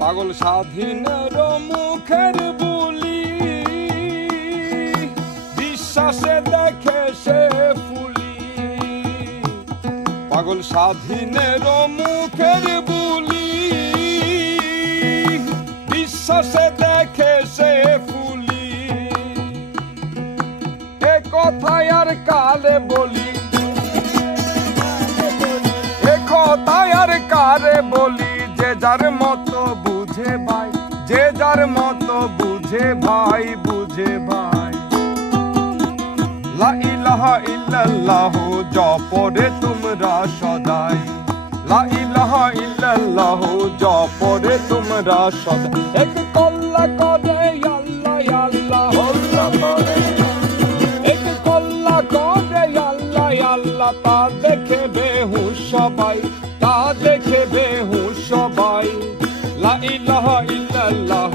পাগল স্বাধীনের মুখের বুলি, বিশ্বাসে দেখে সে ফুলি। পাগল স্বাধীনের মুখের বুলি, বিশ্বাসে দেখে সে ফুলি। এ কথায় আর কারে বলি, এ কথায় আর কারে বলি, যে যার মতো বুঝে ভাই, যে যার মতো বুঝে ভাই, বুঝে ভাই। লা ইলাহা ইল্লাল্লাহ জপরে তোমরা সদাই, লা ইলাহা ইল্লাল্লাহ জপরে তোমরা সদাই। এক কল্লা করে আল্লাহ আল্লাহ আল্লাহ করে, এক কল্লা করে আল্লাহ আল্লাহ। তা দেখে বেহুশ সবাই, তা দেখে বেহুশ সবাই। লা ইলাহা ইল্লাল্লাহ